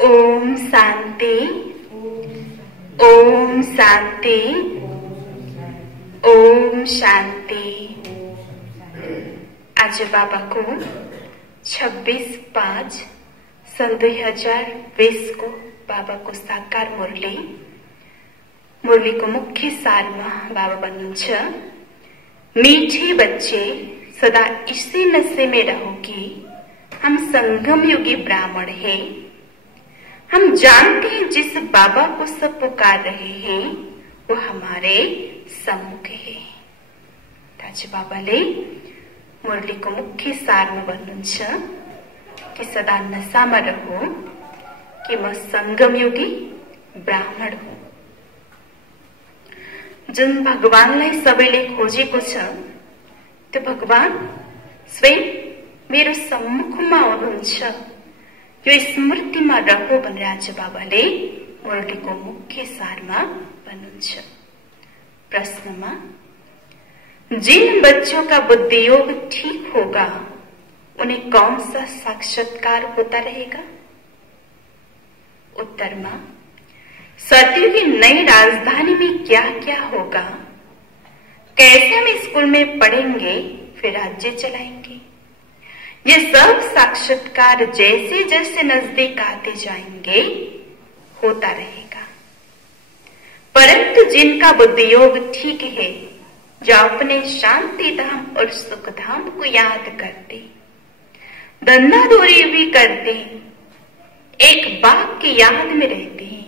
ओम शांति। ओम शांति। ओम शांति। आज बाबा को 26/5 सन 2020 को बाबा को साकार मुरली को मुख्य सार में बाबा भन्नुहुन्छ, मीठे बच्चे सदा इसी नशे में रहोगी। हम संगम युगी ब्राह्मण हैं। हम जानते हैं जिस बाबा को सब पुकार रहे हैं वो हमारे सम्मुख है। आज बाबाले मुरली को मुख्य सार में भन्नुहुन्छ कि सदा नशा में रहो कि म संगम युगी ब्राह्मण हूँ। जुन भगवानलाई सबैले खोजेको छ त्यो भगवान स्वयं मेरो सम्मुखमा हुनुहुन्छ। यो स्मृतिमा रहो भनेर आज बाबाले मुरलीको मुख्य सारमा भन्नुहुन्छ। प्रश्नमा, जिन बच्चों का बुद्धि योग ठीक होगा उन्हें कौन सा साक्षात्कार होता रहेगा? उत्तर में, सतयुग की नई राजधानी में क्या क्या होगा, कैसे हम स्कूल में पढ़ेंगे फिर राज्य चलाएंगे, ये सब साक्षात्कार जैसे जैसे नजदीक आते जाएंगे होता रहेगा। परंतु जिनका बुद्धि योग ठीक है, जो अपने शांति धाम और सुख धाम को याद करते, धंधा दूरी भी करते, एक बाप की याद में रहते हैं,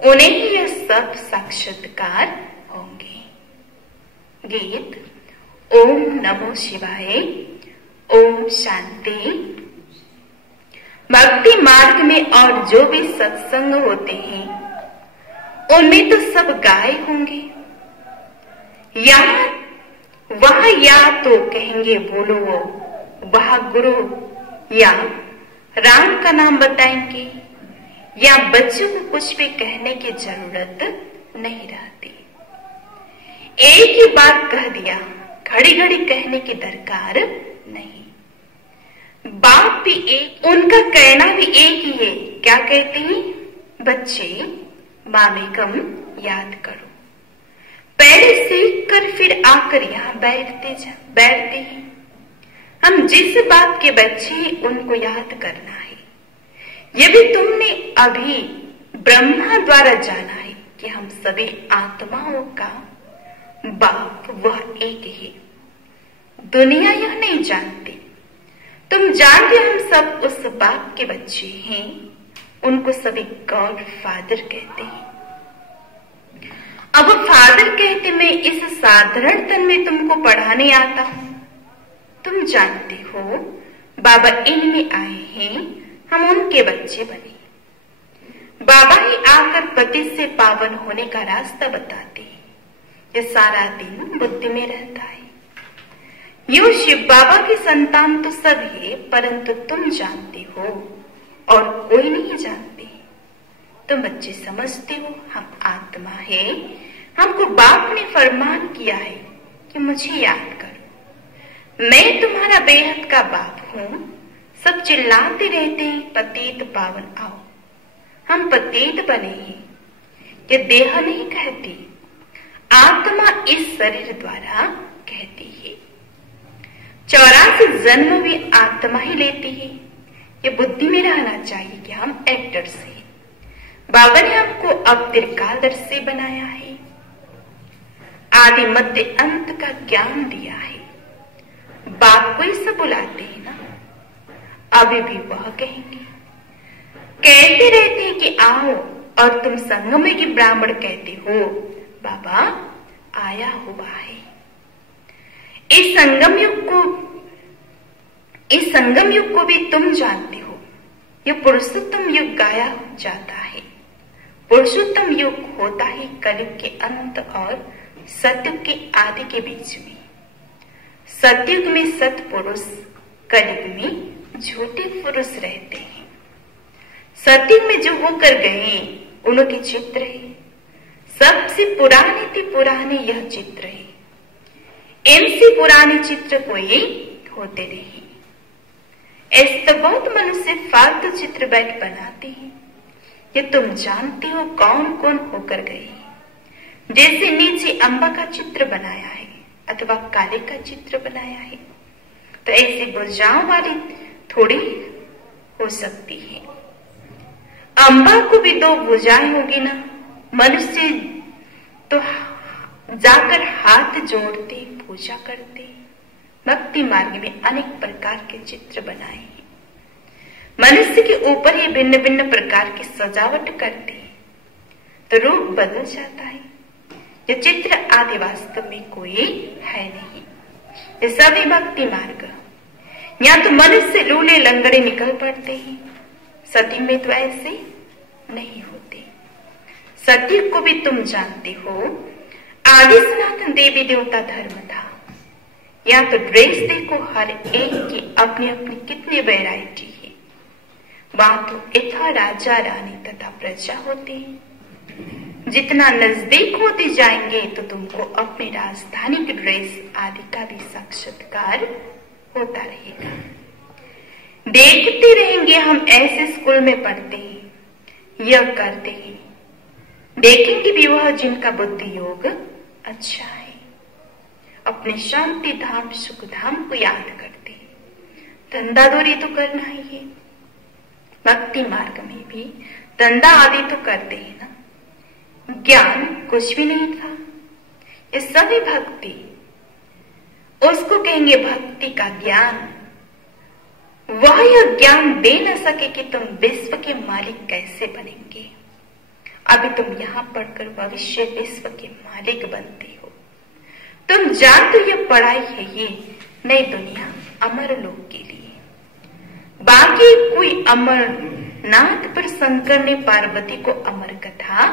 उन्हें ही यह सब साक्षात्कार होंगे। गीत ओम नमो शिवाय। ओम शांति। भक्ति मार्ग में और जो भी सत्संग होते हैं उनमें तो सब गाय होंगे। वह या तो कहेंगे बोलो वह गुरु या राम का नाम बताएंगे, या बच्चों को कुछ भी कहने की जरूरत नहीं रहती। एक ही बात कह दिया, घड़ी घड़ी कहने की दरकार नहीं। बाप भी एक, उनका कहना भी एक ही है। क्या कहते हैं? बच्चे मामेकम याद करो। पहले सीख कर फिर आकर यहाँ बैठते हैं। हम जिस बाप के बच्चे हैं उनको याद करना है। ये भी तुमने अभी ब्रह्मा द्वारा जाना है कि हम सभी आत्माओं का बाप वह एक है। दुनिया यह नहीं जानती, तुम जानते हम सब उस बाप के बच्चे हैं। उनको सभी गॉड फादर कहते हैं। अब फादर कहते मैं इस साधारण तन में तुमको पढ़ाने आता हूं। तुम जानते हो बाबा इनमें आए हैं, हम उनके बच्चे बने। बाबा ही आकर पति से पावन होने का रास्ता बताते हैं। ये सारा दिन बुद्धि में रहता है। यो शिव बाबा की संतान तो सब है, परंतु तुम जानते हो और कोई नहीं जानते। तुम बच्चे समझते हो हम आत्मा है। हमको बाप ने फरमान किया है कि मुझे याद करो। मैं तुम्हारा बेहद का बाप हूं। सब चिल्लाते रहते हैं पतित पावन आओ। हम पतित बने हैं। ये देह नहीं कहती, आत्मा इस शरीर द्वारा कहती है। 84 जन्म भी आत्मा ही लेती है। ये बुद्धि में रहना चाहिए कि हम एक्टर्स हैं। बाबा ने हमको अब त्रिकालदर्शी बनाया है। आदि मध्य अंत का ज्ञान दिया है। बाप को ही सब बुलाते हैं ना, अभी भी वह कहेंगे। कहते रहते हैं कि आओ, और तुम संगम की ब्राह्मण कहते हो। बाबा आया हुआ है। इस संगम युग को भी तुम जानते हो। ये पुरुषोत्तम युग गाया जाता है। पुरुषोत्तम युग होता है कलयुग के अंत और सतयुग के आदि के बीच में। सतयुग में सत्पुरुष, कलयुग में झूठे पुरुष रहते हैं। सतयुग में जो होकर गए उनके चित्र है। सबसे पुराने यह चित्र है। इनसे पुराने चित्र कोई होते नहीं। ऐसे तो बहुत मनुष्य फालतू चित्र बैठ बनाते हैं। ये तुम जानते हो कौन कौन होकर गए। जैसे नीचे अम्बा का चित्र बनाया है अथवा काले का चित्र बनाया है, तो ऐसी भुजाओं वाली थोड़ी हो सकती है। अम्बा को भी दो भुजाएं होगी ना। मनुष्य तो जाकर हाथ जोड़ते पूजा करते, भक्ति मार्ग में अनेक प्रकार के चित्र बनाए हैं। मनुष्य के ऊपर ही भिन्न भिन्न प्रकार की सजावट करते हैं, तो रूप बदल जाता है। ये चित्र आदि वास्तव में कोई है नहीं, ये सभी भक्ति मार्ग। यहाँ तो मनुष्य लूले लंगड़े निकल पड़ते हैं, सती में तो ऐसे नहीं होते। सती को भी तुम जानते हो, आदि सनातन देवी देवता धर्म था। यहाँ तो ड्रेस देखो, हर एक की अपनी अपनी कितनी वैरायटी है। वहां तो यथा राजा रानी तथा प्रजा होती है। जितना नजदीक होते जाएंगे तो तुमको अपनी राजधानी की ड्रेस आदि का भी साक्षात्कार होता रहेगा। देखते रहेंगे, हम ऐसे स्कूल में पढ़ते हैं, यह करते हैं, देखेंगे भी वह जिनका बुद्धि योग अच्छा है, अपने शांति धाम सुख धाम को याद करते हैं। धंधा दौरी तो करना ही है, भक्ति मार्ग में भी धंधा आदि तो करते हैं ना। ज्ञान कुछ भी नहीं था, ये सभी भक्ति, उसको कहेंगे भक्ति का ज्ञान। वह यह ज्ञान दे न सके कि तुम विश्व के मालिक कैसे बनेंगे। अभी तुम यहाँ पढ़कर भविष्य विश्व के मालिक बनते हो। तुम जान तो ये पढ़ाई है, ये नई दुनिया अमर लोक के लिए। बाकी कोई अमरनाथ पर शंकर ने पार्वती को अमर कथा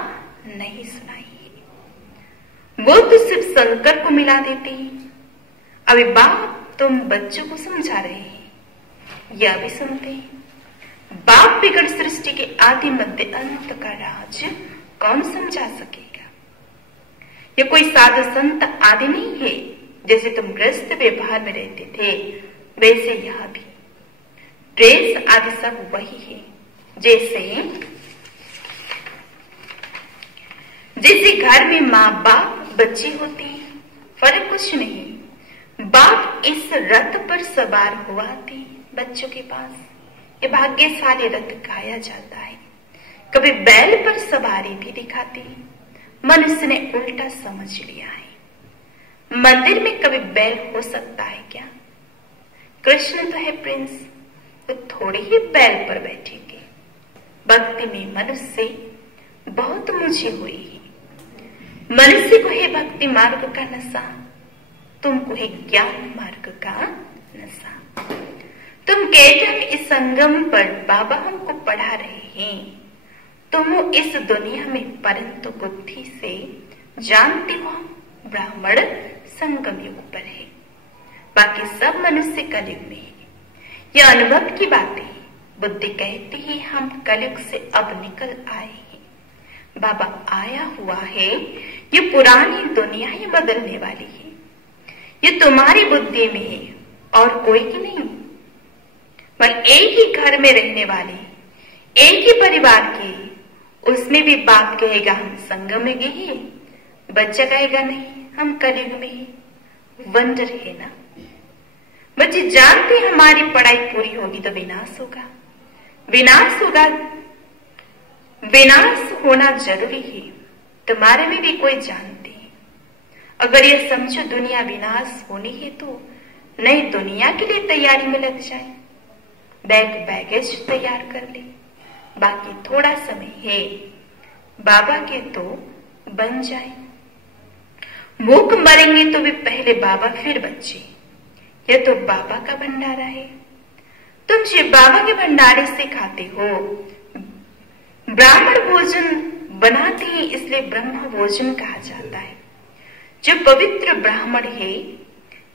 नहीं सुनाई है, वो तो सिर्फ शंकर को मिला देते हैं। अभी बाप तुम बच्चों को समझा रहे हैं, यह भी सुनते हैं। बाप बिगड़ सृष्टि के आदि मध्य अंत का राज कौन समझा सकेगा। ये कोई साधु संत आदि नहीं है। जैसे तुम ग्रस्त व्यवहार में रहते थे, वैसे यह भी ड्रेस आदि सब वही है। जैसे घर में माँ बाप बच्चे होते हैं, फर्क कुछ नहीं। बाप इस रथ पर सवार हुआ थे बच्चों के पास, ये भाग्यशाली रथ कहा जाता है। कभी बैल पर सवारी भी दिखाते हैं, मनुष्य ने उल्टा समझ लिया है। मंदिर में कभी बैल हो सकता है क्या? कृष्ण तो है प्रिंस, तो थोड़ी ही बैल पर बैठेंगे। भक्ति में मनुष्य बहुत मुझे हुई है। मनुष्य को है भक्ति मार्ग का नशा, तुमको है ज्ञान मार्ग का नशा। तुम कहते हम इस संगम पर बाबा हमको पढ़ा रहे हैं, तुम इस दुनिया में परंतु बुद्धि से जानते हो ब्राह्मण संगम युग पर है, बाकी सब मनुष्य कलयुग में है। यह अनुभव की बात है। बुद्धि कहती है हम कलयुग से अब निकल आए हैं, बाबा आया हुआ है। ये पुरानी दुनिया ही बदलने वाली है, ये तुम्हारी बुद्धि में है और कोई की नहीं। पर एक ही घर में रहने वाले, एक ही परिवार के, उसमें भी बाप कहेगा हम संगम में गए हैं, बच्चा कहेगा नहीं हम कलयुग में हैं। वंडर है ना। बच्चे जानते हमारी पढ़ाई पूरी होगी तो विनाश होगा, विनाश होगा, विनाश होना जरूरी है। तुम्हारे में भी कोई जानते हैं। अगर ये समझो दुनिया विनाश होनी है तो नई दुनिया के लिए तैयारी में लग जाए, बैगेज तैयार कर ले। बाकी थोड़ा समय है, बाबा के तो बन जाए। भूख मरेंगे तो भी पहले बाबा फिर बच्चे, यह तो बाबा का भंडारा है। तुम शिव बाबा के भंडारे से खाते हो। ब्राह्मण भोजन बनाते हैं इसलिए ब्रह्म भोजन कहा जाता है। जो पवित्र ब्राह्मण है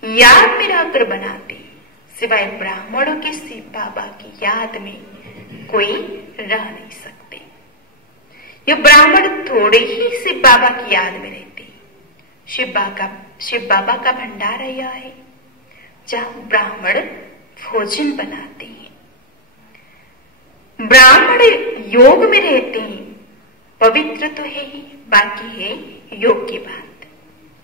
याद में रहकर बनाते, सिवाय ब्राह्मणों के शिव बाबा की याद में कोई रह नहीं सकते। ये ब्राह्मण थोड़े ही शिव बाबा की याद में रहते। शिव बाबा का भंडारा यह है जहां ब्राह्मण भोजन बनाते हैं। ब्राह्मण योग में रहते हैं, पवित्र तो है ही, बाकी है योग की बात,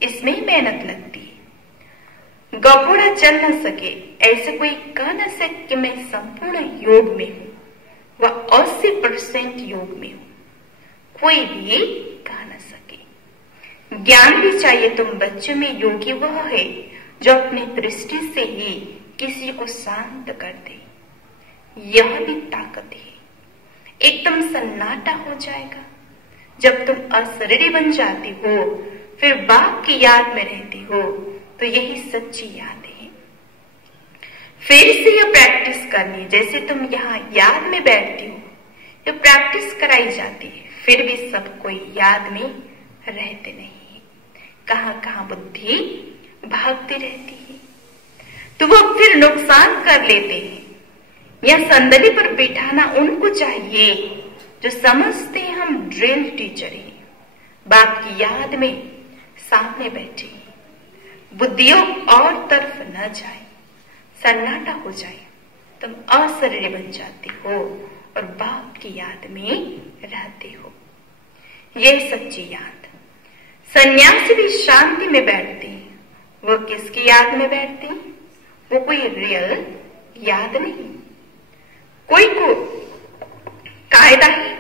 इसमें ही मेहनत लगती है। गपोड़ा चल न सके, ऐसे कोई कह न सके कि मैं संपूर्ण योग में हूं, वह 80% योग में हूं, कोई भी कह न सके। ज्ञान भी चाहिए। तुम बच्चों में योगी वह है जो अपनी दृष्टि से ही किसी को शांत कर दे, यह भी ताकत है। एकदम सन्नाटा हो जाएगा। जब तुम अशरीरी बन जाती हो, फिर बाप की याद में रहती हो, तो यही सच्ची याद है। फिर से यह प्रैक्टिस करनी, जैसे तुम यहाँ याद में बैठती हो, यह प्रैक्टिस कराई जाती है, फिर भी सब कोई याद में रहते नहीं है। कहाँ कहाँ बुद्धि भागती रहती है, तो वह फिर नुकसान कर लेते हैं। यह संदली पर बिठाना उनको चाहिए जो समझते हैं हम ड्रिल टीचर हैं, बाप की याद में सामने बैठे हैं। बुद्धियों और तरफ न जाए, सन्नाटा हो जाए, तुम अशरीरी बन जाती हो और बाप की याद में रहते हो। यह सच्ची याद। सन्यासी भी शांति में बैठते हैं। वो किसकी याद में बैठते हैं? वो कोई रियल याद नहीं, कोई को कायदा ही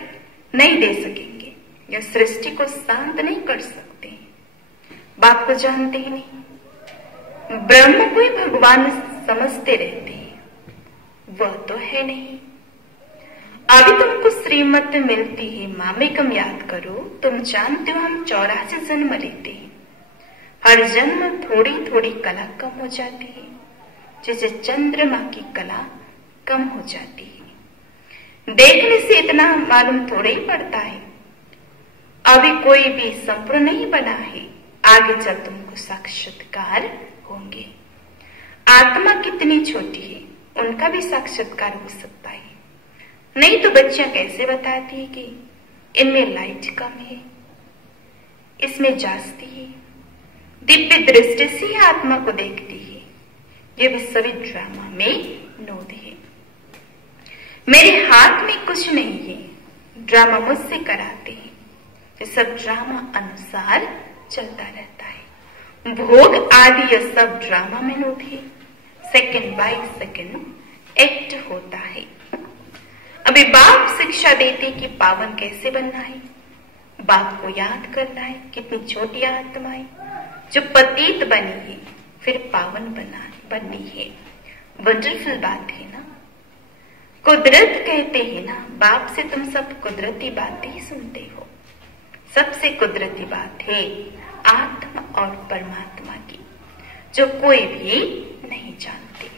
नहीं दे सकेंगे, या सृष्टि को शांत नहीं कर सकते। बाप को जानते ही नहीं, ब्रह्म को ही भगवान समझते रहते हैं, वह तो है नहीं। अभी तुमको श्रीमत मिलती है, मामेकम याद करो। तुम जानते हो हम 84 जन्म लेते हैं, हर जन्म थोड़ी थोड़ी कला कम हो जाती है, जैसे चंद्रमा की कला कम हो जाती है। देखने से इतना मालूम थोड़ा ही पड़ता है। अभी कोई भी संपूर्ण नहीं बना है, आगे चल तुमको साक्षात्कार होंगे। आत्मा कितनी छोटी है, उनका भी साक्षात्कार हो सकता है। नहीं तो बच्चियां कैसे बताती है कि इनमें लाइट कम है, इसमें जास्ती है। दिव्य दृष्टि से आत्मा को देखती है। ये भी सभी ड्रामा में नोद है। मेरे हाथ में कुछ नहीं है, ड्रामा मुझसे कराते हैं। ये सब ड्रामा अनुसार चलता रहता है। भोग आदि यह सब ड्रामा में नोद है। सेकंड बाय सेकंड एक्ट होता है। अभी बाप शिक्षा देते कि पावन कैसे बनना है, बाप को याद करना है। कितनी छोटी आत्मा है जो पतित बनी है, फिर पावन बननी है। वंडरफुल बात है ना। कुदरत कहते हैं ना, बाप से तुम सब कुदरती बातें ही सुनते हो। सबसे कुदरती बात है आत्मा और परमात्मा की, जो कोई भी नहीं जानते।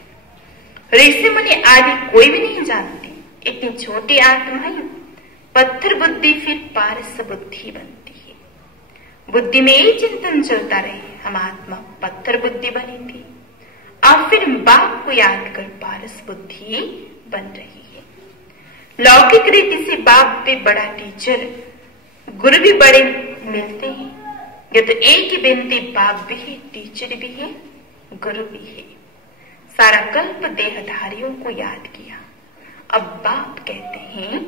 ऋषि मुनि आदि कोई भी नहीं जानते। इतनी छोटी आत्मा ही पत्थर बुद्धि फिर पारस बुद्धि बनती है। बुद्धि में यही चिंतन चलता रहे, हम आत्मा पत्थर बुद्धि बनी थी, अब फिर बाप को याद कर पारस बुद्धि बन रही है। लौकिक रीति से बाप भी बड़ा टीचर, गुरु भी बड़े मिलते हैं। ये तो एक ही बिनती, बाप भी है, टीचर भी है, गुरु भी है। सारा कल्प देहधारियों को याद किया, अब बाप कहते हैं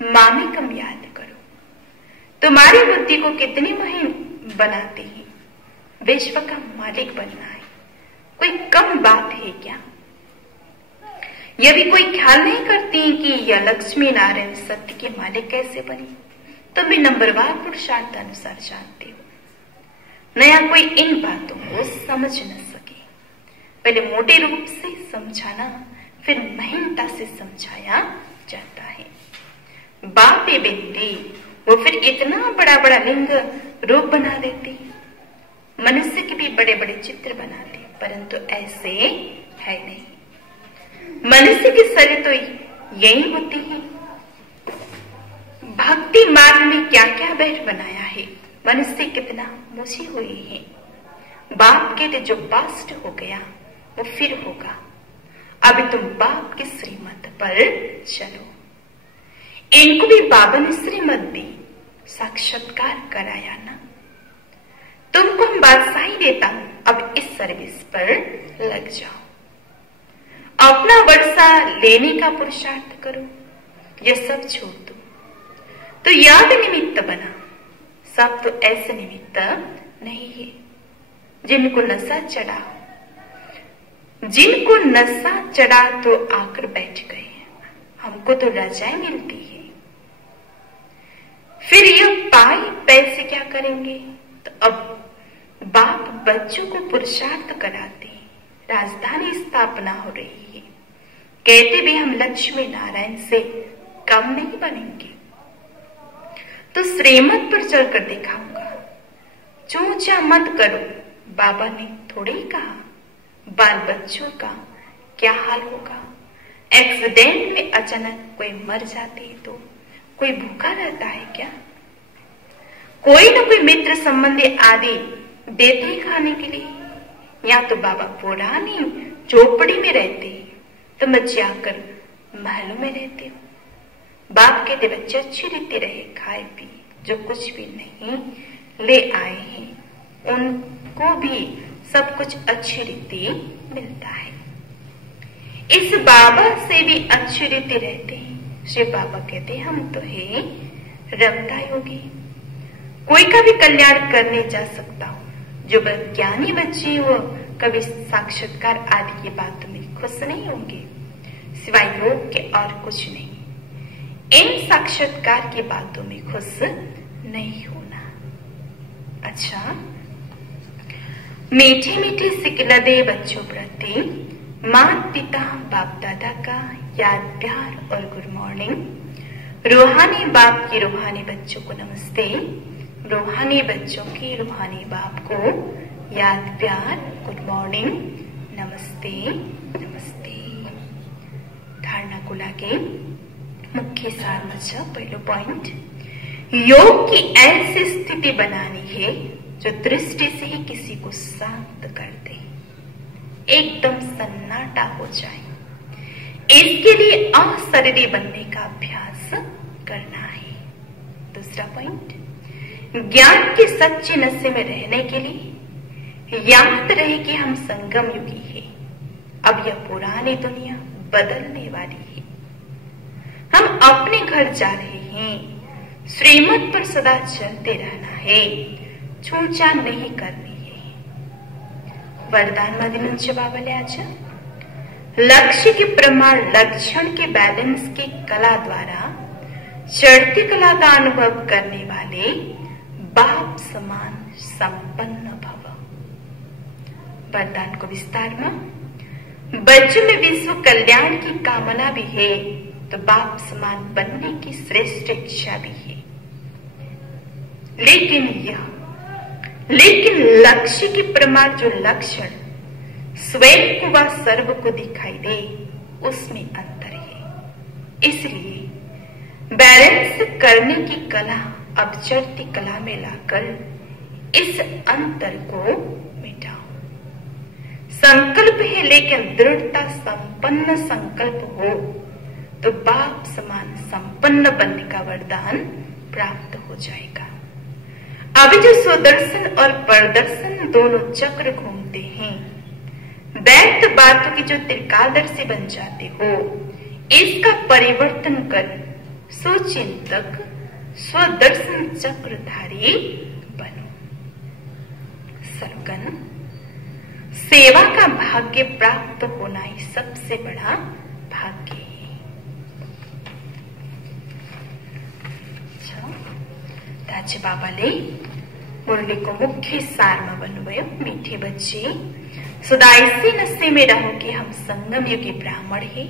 मामेकम याद करो। तुम्हारी बुद्धि को कितनी महीन बनाते हैं। विश्व का मालिक बनना है, कोई कम बात है क्या? यह भी कोई ख्याल नहीं करती कि यह लक्ष्मी नारायण सत्य के मालिक कैसे बनी। तुम भी नंबरवार पुरुषार्थ अनुसार जानते हो। नया कोई इन बातों को समझ न सके। पहले मोटे रूप से समझाना, फिर महीनता से समझाया जाता है। बापे बिंदी वो फिर इतना बड़ा बड़ा लिंग रूप बना देते, मनुष्य के भी बड़े बड़े चित्र बनाते, परंतु ऐसे है नहीं। मनुष्य की शरीर तो यही होती है। भक्ति मार्ग में क्या क्या बैठ बनाया है, मनुष्य कितना मुझे हुए हैं। बाप के जो पास्ट हो गया वो फिर होगा। अभी तुम बाप की श्रीमत पर चलो। इनको भी बाबा ने श्रीमत दी, साक्षात्कार कराया ना। तुमको हम बादशाही देता हूं, अब इस सर्विस पर लग जाओ। अपना वर्षा लेने का पुरुषार्थ करो। यह सब छोड़ दो। तो याद निमित्त बना, सब तो ऐसे निमित्त नहीं है जिनको नशा चढ़ा। जिनको नशा चढ़ा तो आकर बैठ गए, हमको तो रजाएं मिलती है। फिर यह पाए पैसे क्या करेंगे? तो अब बाप बच्चों को पुरुषार्थ कराते, राजधानी स्थापना हो रही है। कहते भी हम लक्ष्मी नारायण से कम नहीं बनेंगे। तो श्रीमत पर चलकर दिखाऊंगा। चूचा मत करो, बाबा ने थोड़े ही कहा। बाल बच्चों का क्या हाल होगा? एक्सीडेंट में अचानक कोई मर जाते है तो कोई भूखा रहता है क्या? कोई न कोई मित्र संबंधी आदि देते ही खाने के लिए। या तो बाबा पुरानी झोपड़ी में रहते, तुम बच्चे आकर महलों में रहते हो। बाप कहते बच्चे अच्छी रीति रहे, खाए पी, जो कुछ भी नहीं ले आए हैं उनको भी सब कुछ अच्छी रीति मिलता है। इस बाबा से भी अच्छी रीति रहते हैं। श्री बाबा कहते हम तो है रमता योगी, कोई का भी कल्याण करने जा सकता हूं। जो ज्ञानी बच्चे वो कभी साक्षात्कार आदि की बातों में खुश नहीं होंगे, सिवाय योग के और कुछ नहीं। इन साक्षात्कार की बातों में खुश नहीं होना। अच्छा, मीठे मीठे सिकला दे बच्चों प्रति माता पिता बाप दादा का याद प्यार और गुड मॉर्निंग। रूहानी बाप की रूहानी बच्चों को नमस्ते। रूहानी बच्चों की रूहानी बाप को याद प्यार गुड मॉर्निंग, नमस्ते नमस्ते। धारणा को लागे मुख्य सार बच्चा पहला पॉइंट, योग की ऐसी स्थिति बनानी है जो दृष्टि से ही किसी को शांत कर दे, एकदम सन्नाटा हो जाए। इसके लिए अशरीरी बनने का अभ्यास करना है। दूसरा पॉइंट, ज्ञान के सच्चे नशे में रहने के लिए याद रहे कि हम संगम युगी है। अब यह पुरानी दुनिया बदलने वाली है। हम अपने घर जा रहे हैं। श्रीमत पर सदा चलते रहना है, छूछा नहीं करनी है। वरदान मदिनुंचे बाबाले आजा। लक्ष्य के प्रमाण लक्षण के बैलेंस की कला द्वारा चढ़ती कला का अनुभव करने वाले बाप समान संपन्न भव। वरदान को विस्तार में, बच्चों में विश्व कल्याण की कामना भी है तो बाप समान बनने की श्रेष्ठ इच्छा भी है। लेकिन लक्ष्य के प्रमाण जो लक्षण स्वयं को व सर्व को दिखाई दे, उसमें अंतर है। इसलिए बैलेंस करने की कला अब चढ़ती कला में लाकर इस अंतर को मिटाओ। संकल्प है लेकिन दृढ़ता संपन्न संकल्प हो तो बाप समान संपन्न बनने का वरदान प्राप्त हो जाएगा। अभी जो स्वदर्शन और परदर्शन दोनों चक्र घूमते हैं, दैत्य बातों की जो त्रिकालदर्शी बन जाते हो, इसका परिवर्तन कर सुचिंतक स्वदर्शन चक्रधारी बनो। सर्वगण, सेवा का भाग्य प्राप्त होना ही सबसे बड़ा भाग्य है। ताजे बाबाले मुरली को मुख्य सार में बनवायो। मीठे बच्चे, सदा इसी नशे में रहो कि हम संगम युगी ब्राह्मण हैं।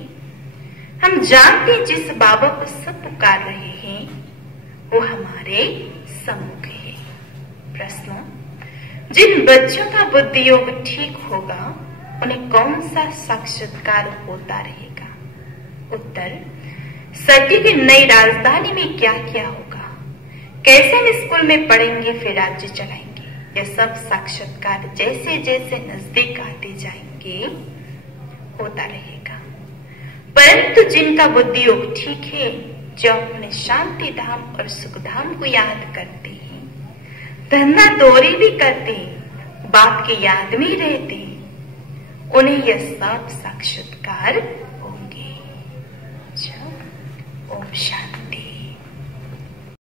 हम जानते जिस बाबा को सब पुकार रहे हैं वो हमारे सम्मुख है। प्रश्न, जिन बच्चों का बुद्धि योग ठीक होगा उन्हें कौन सा साक्षात्कार होता रहेगा? उत्तर, सती की नई राजधानी में क्या क्या होगा, कैसे हम स्कूल में पढ़ेंगे फिर राज्य चलाएंगे, यह सब साक्षात्कार जैसे जैसे नजदीक आते जाएंगे होता रहेगा। परंतु जिनका बुद्धि योग ठीक है, जो अपने शांति धाम और सुख धाम को याद करते हैं, धंधा दौरी भी करते हैं, बाप की याद में रहते हैं, उन्हें यह सब साक्षात्कार होंगे। अच्छा, ओम शांति।